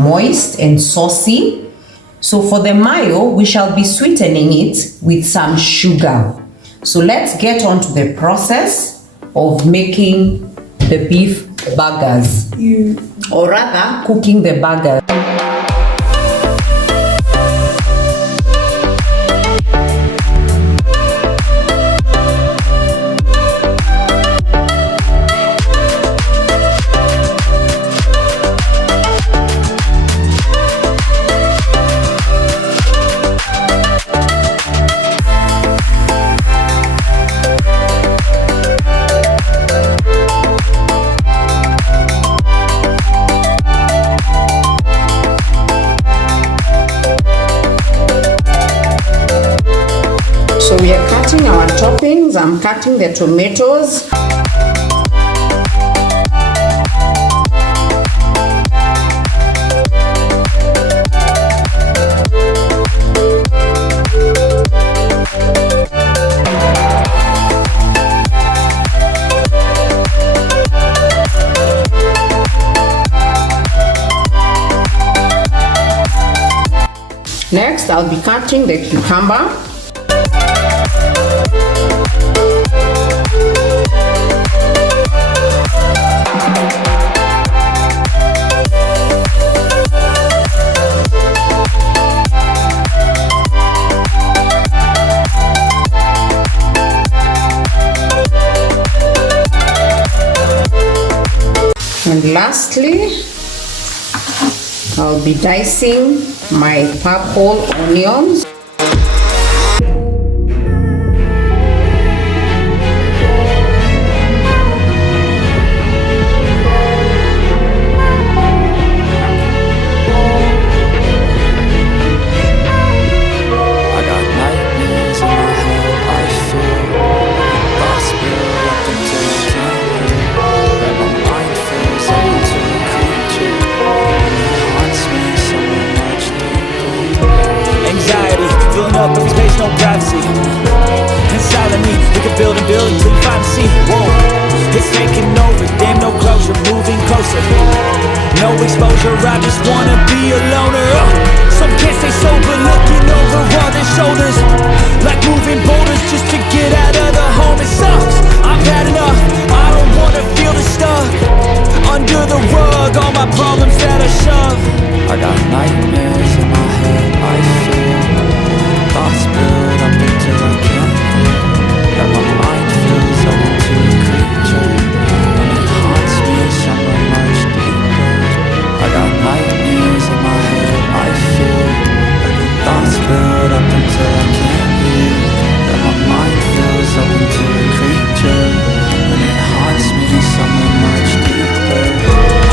moist and saucy. So for the mayo, we shall be sweetening it with some sugar. So let's get on to the process of making the beef burgers, or rather cooking the burgers. So we are cutting our toppings. I'm cutting the tomatoes. Next, I'll be cutting the cucumber. And lastly, I'll be dicing my purple onions. Up every space, no privacy. Inside of me, we can build and build until you find a seat. Whoa, it's taking over, damn no closure, moving closer. No exposure, I just wanna be a loner. Some can't stay sober, looking over all their shoulders, like moving boulders just to get out of the home. It sucks, I've had enough, I don't wanna feel the stuck under the rug, all my problems that I shove. I got nightmares in my head, I feel thoughts build up until I can't hear. That my mind fills up into a creature, and it haunts me somewhere much deeper. I got nightmares in my head, I feel thoughts build up until I can't hear. That my mind fills up into a creature, and it haunts me somewhere much deeper.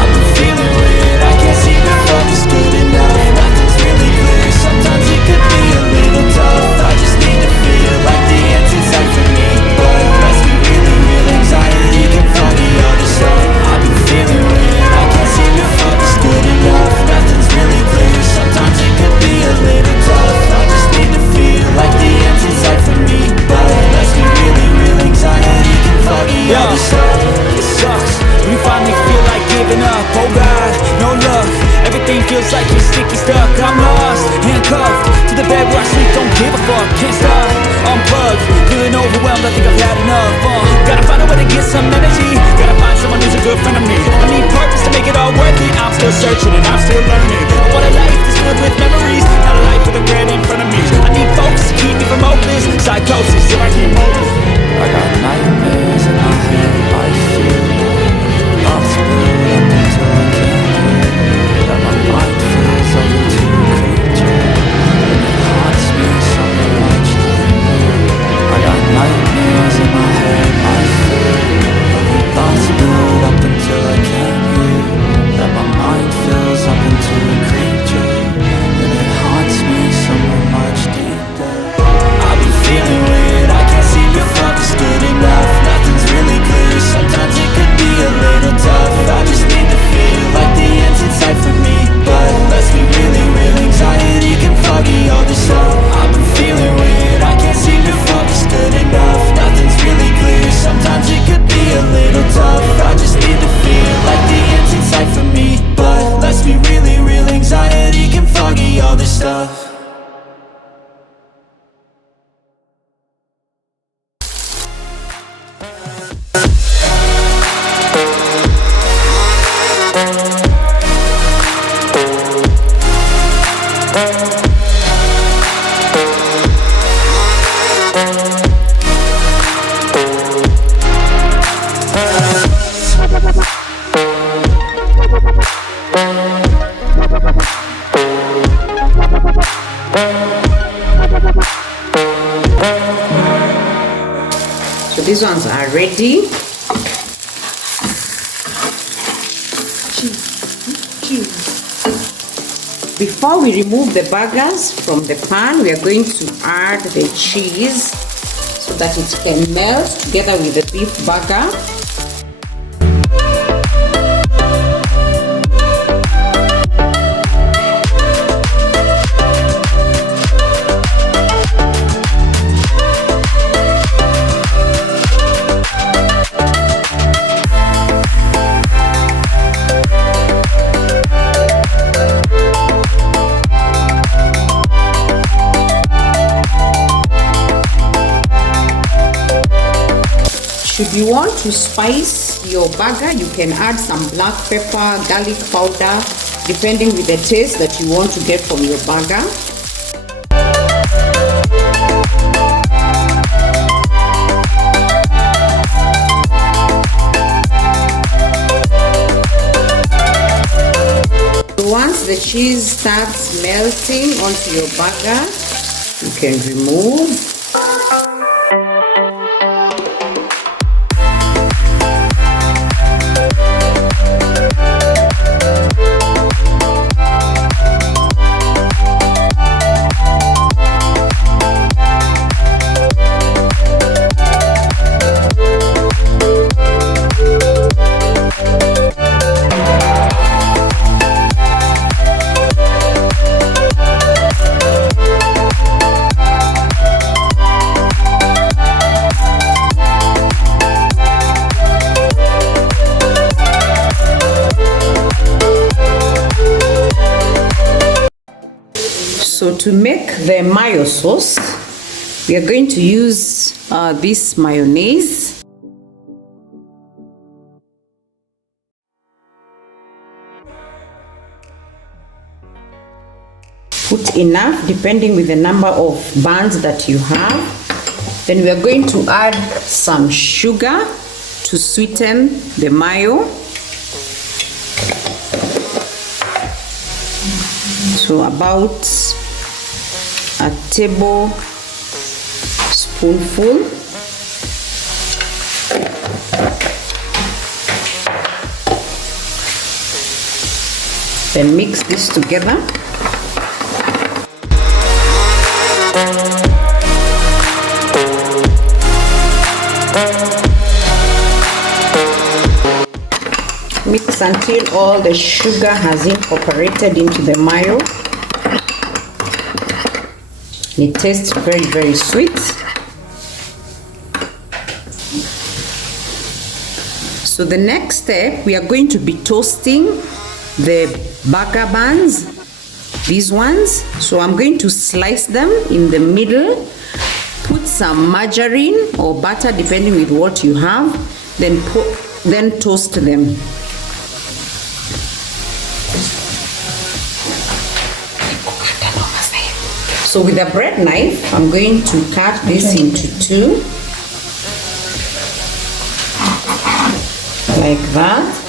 I've been feeling weird, I can't seem to focus good enough. Nothing's really clear, sometimes it could be a little tough. I just need to feel like the end's inside for me, but it must be really real. Anxiety can find the other stuff. I've been feeling weird, I can't seem to focus good enough. Nothing's really clear, sometimes it could be a little tough. I just need to feel like the end's inside for me, but it must be really real. Anxiety can find the other stuff. It sucks when you finally feel like giving up. Oh God, no luck, everything feels like you're sticky stuck. I'm lost, handcuffed to the bed where I sleep, don't give a fuck. Can't stop, unplugged, feeling overwhelmed, I think I've had enough. Gotta find a way to get some energy, gotta find someone who's a good friend of me. I need purpose to make it all worth it. I'm still searching and I'm still learning. I want a life that's filled with memories, not a life with a bread in front of me. I need focus to keep me from hopeless psychosis if I keep moving. I got nightmares in my head, I feel thoughts build up until I can't hear. That my mind fills up into a creature, and it haunts me somewhere much deeper. I got nightmares in my head, I feel thoughts these ones are ready. Before we remove the burgers from the pan, we are going to add the cheese so that it can melt together with the beef burger. If you want to spice your burger, you can add some black pepper, garlic powder, depending with the taste that you want to get from your burger. Once the cheese starts melting onto your burger, you can remove. So to make the mayo sauce, we are going to use this mayonnaise. Put enough depending with the number of buns that you have. Then we are going to add some sugar to sweeten the mayo. So about a tablespoonful. Then mix this together. Mix until all the sugar has incorporated into the mayo. It tastes very, very sweet. So the next step, we are going to be toasting the burger buns, these ones. So I'm going to slice them in the middle, put some margarine or butter depending with what you have, then toast them. So with a bread knife, I'm going to cut this into two, like that.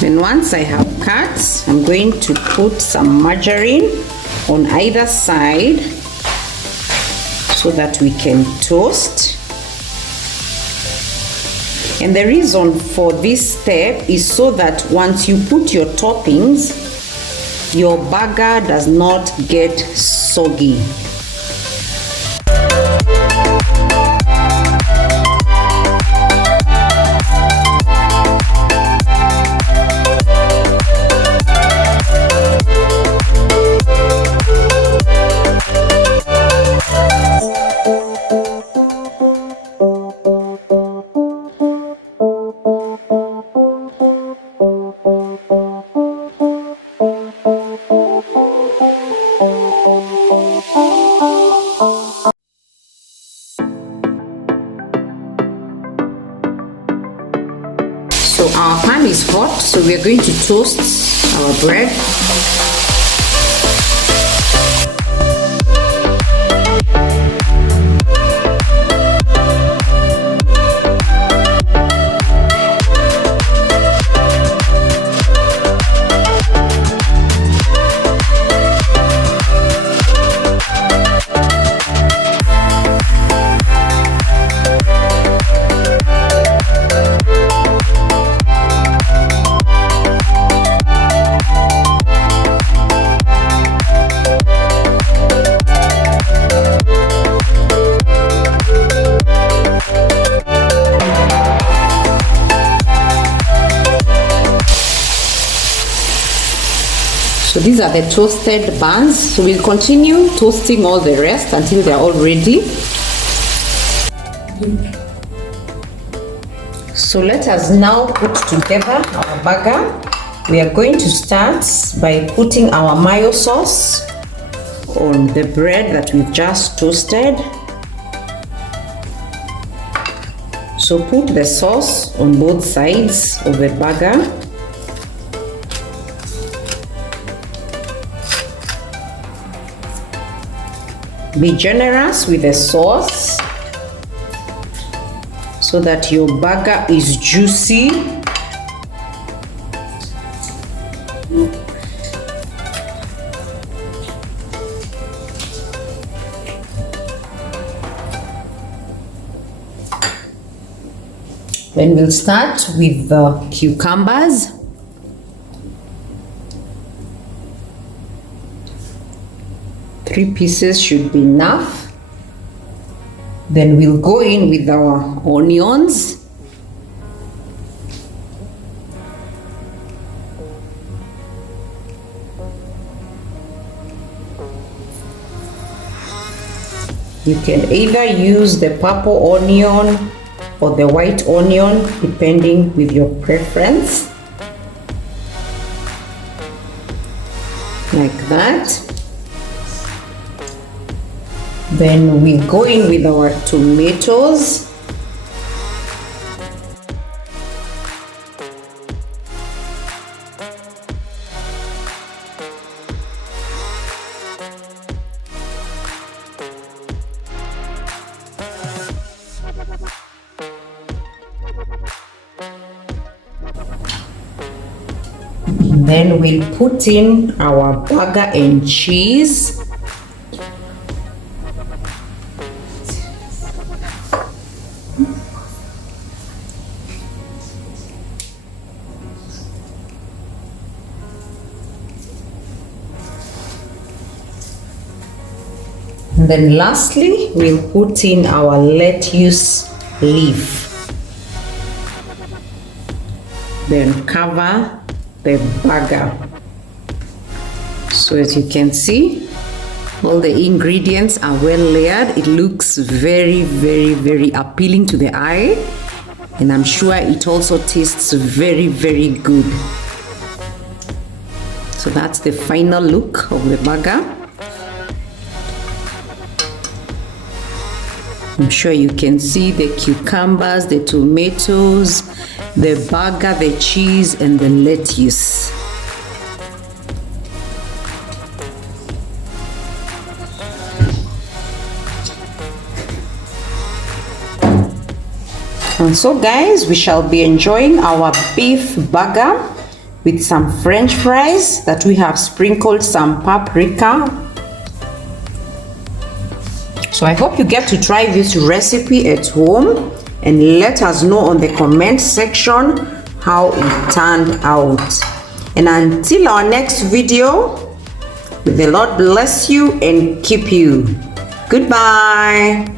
Then once I have cut, I'm going to put some margarine on either side so that we can toast. And the reason for this step is so that once you put your toppings, your burger does not get soggy. So our pan is hot, so we are going to toast our bread. So these are the toasted buns. So we'll continue toasting all the rest until they're all ready. So let us now put together our burger. We are going to start by putting our mayo sauce on the bread that we've just toasted. So put the sauce on both sides of the burger. Be generous with the sauce so that your burger is juicy. Then we'll start with the cucumbers. Three pieces should be enough. Then we'll go in with our onions. You can either use the purple onion or the white onion, depending with your preference. Like that. Then we go in with our tomatoes. Then we'll put in our burger and cheese. And then lastly, we'll put in our lettuce leaf. Then cover the burger. So as you can see, all the ingredients are well layered. It looks very, very, very appealing to the eye. And I'm sure it also tastes very, very good. So that's the final look of the burger. I'm sure you can see the cucumbers, the tomatoes, the burger, the cheese, and the lettuce. And so guys, we shall be enjoying our beef burger with some French fries that we have sprinkled some paprika. So I hope you get to try this recipe at home and let us know on the comment section how it turned out. And until our next video, may the Lord bless you and keep you. Goodbye.